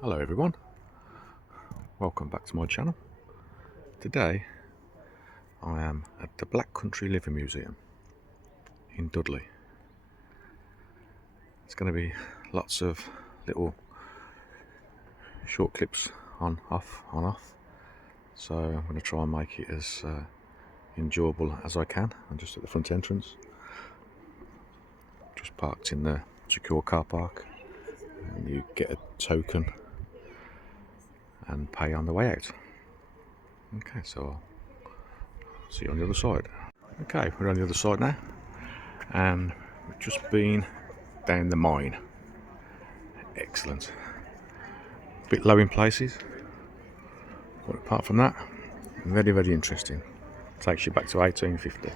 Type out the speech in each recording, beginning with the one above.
Hello everyone, welcome back to my channel. Today I am at the Black Country Living Museum in Dudley. It's going to be lots of little short clips on, off, on, off. So I'm going to try and make it as enjoyable as I can. I'm just at the front entrance, just parked in the secure car park, and you get a token and pay on the way out. Okay, so I'll see you on the other side. Okay, we're on the other side now, and we've just been down the mine. Excellent. A bit low in places, but apart from that, very interesting. Takes you back to 1850.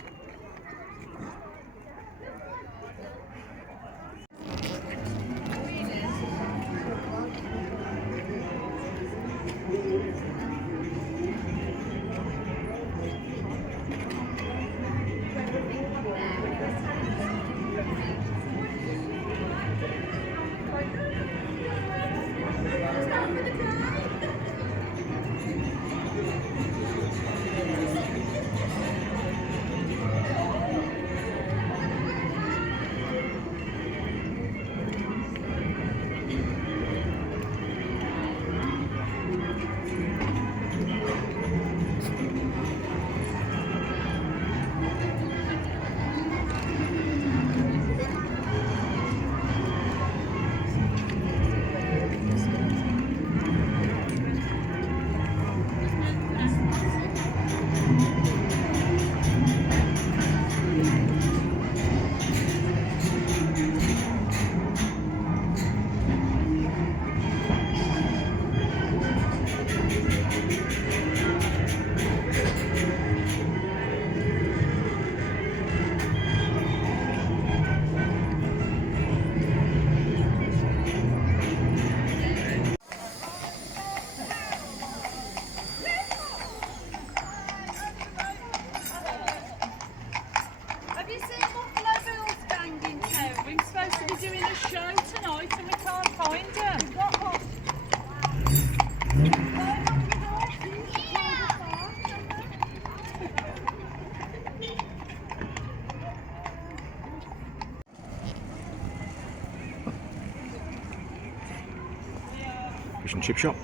Fish and chip shop.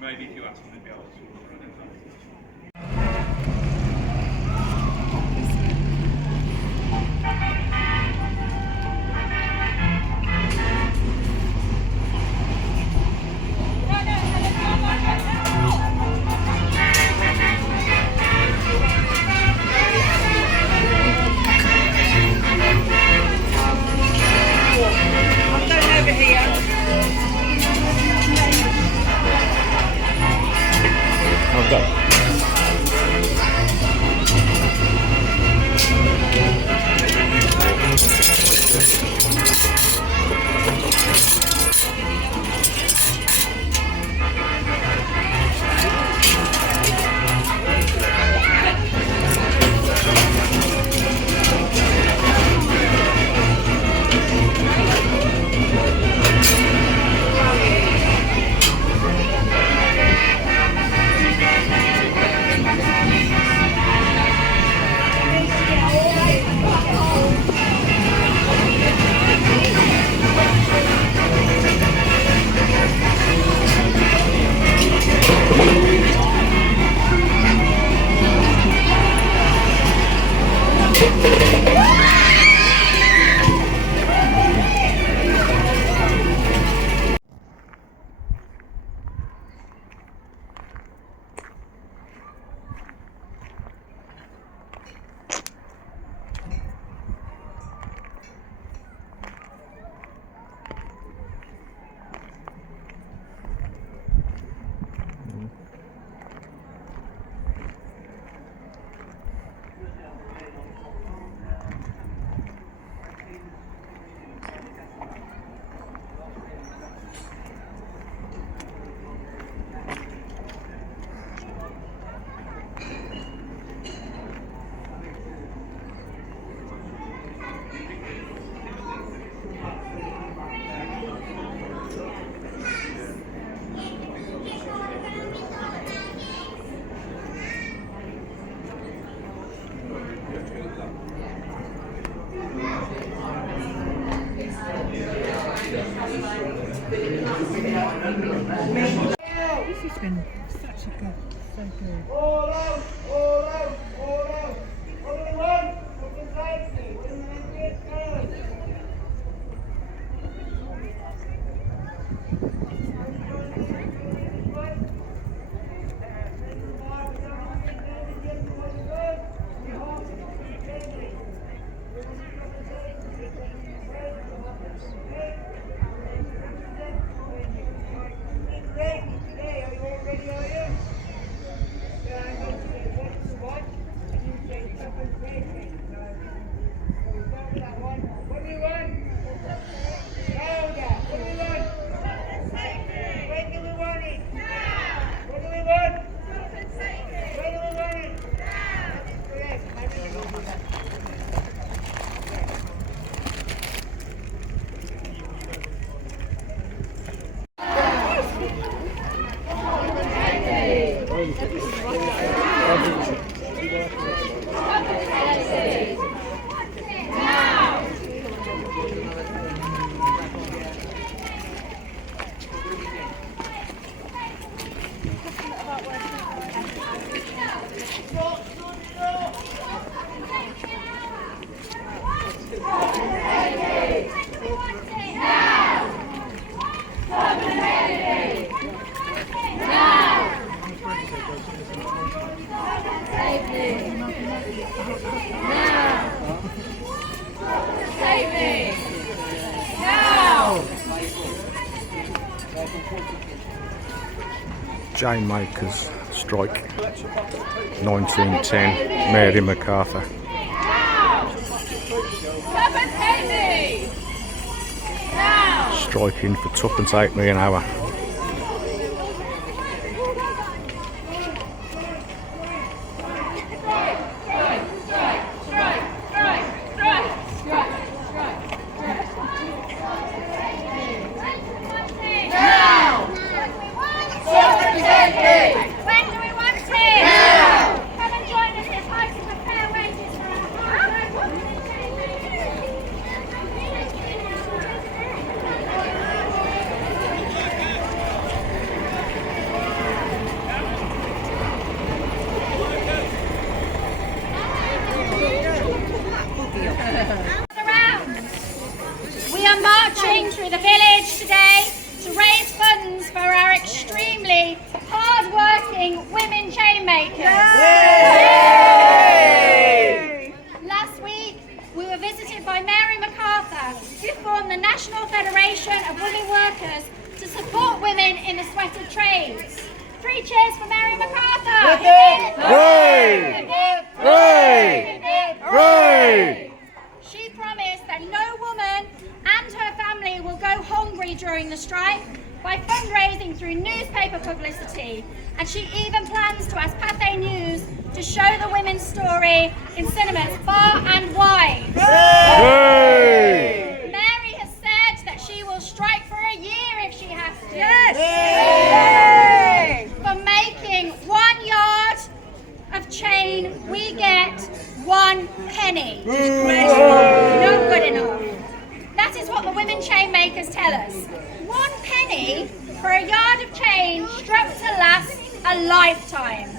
Maybe if you ask them, they'd be able to. This has been such a good, so good. All out, all out, all out. Everyone, look inside me. When I get out. Chain makers strike 1910, Mary MacArthur. Striking for tuppence halfpenny an hour. We are marching through the village today to raise funds for our extremely hard-working women chain makers. Yay! Last week, we were visited by Mary MacArthur, who formed the National Federation of Women Workers to support women in the sweated trades. 3 cheers for Mary MacArthur! Hooray! Hooray! Hooray! She promised that no woman and her family will go hungry during the strike by fundraising through newspaper publicity, and she even plans to ask Pathé News to show the women's story in cinemas far and wide. Hooray! Mary has said that she will strike for a year if she has to. Yes! For making 1 yard of chain, we get 1 penny. Not good enough. That is what the women chain makers tell us. 1 penny for a yard of chain struck to last a lifetime.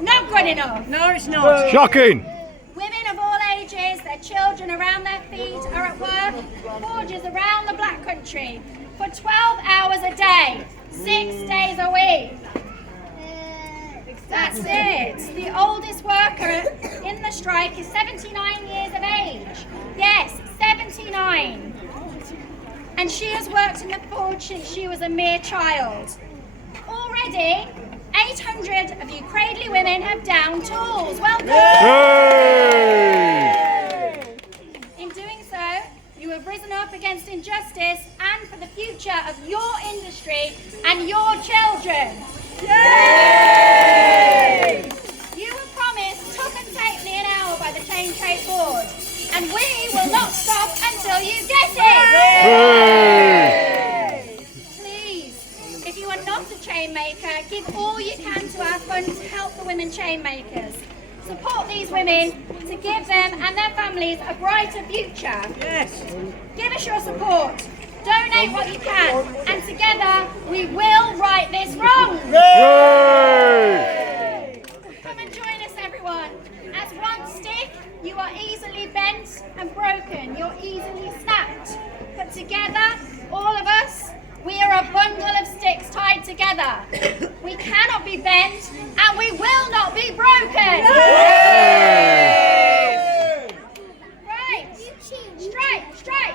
Not good enough. No, it's not. Shocking! Women of all ages, their children around their feet, are at work, forges around the Black Country for 12 hours a day, 6 days a week. That's it. The oldest worker in the strike is 79 years of age. Yes, 79. And she has worked in the forge since she was a mere child. Already, 800 of you cradly women have downed tools. Well done! Yay! In doing so, you have risen up against injustice and for the future of your industry and your children. Yay! You were promised tuppence halfpenny an hour by the Chain Trade Board, and we will not stop until you get it! Hooray! Please, if you are not a chain maker, give all you can to our fund to help the women chain makers. Support these women to give them and their families a brighter future. Yes. Give us your support. Donate what you can, and together we will right this wrong. Come and join us, everyone. As one stick, you are easily bent and broken. You're easily snapped. But together, all of us, we are a bundle of sticks tied together. We cannot be bent, and we will not be broken. Right. Strike, strike,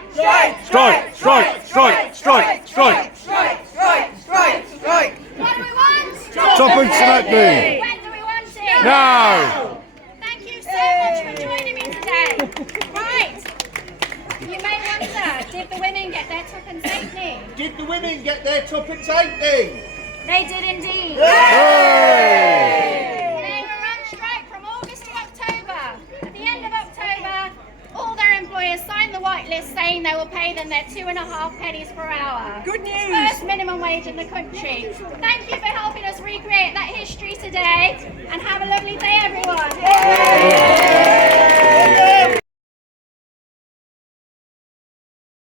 strike. Strike, strike, strike, strike, strike. What do we want? Stop and smack me. When do we want it? Now. Thank you so much for joining me today. Right. You may wonder, did the women get their tuppence halfpenny? Did the women get their tuppence halfpenny? They did indeed. They were on strike from August to October. At the end of October, all their employers signed the white list saying they will pay them their 2.5 pennies per hour. Good news. First minimum wage in the country. Thank you for helping us recreate that history today, and have a lovely day, everyone.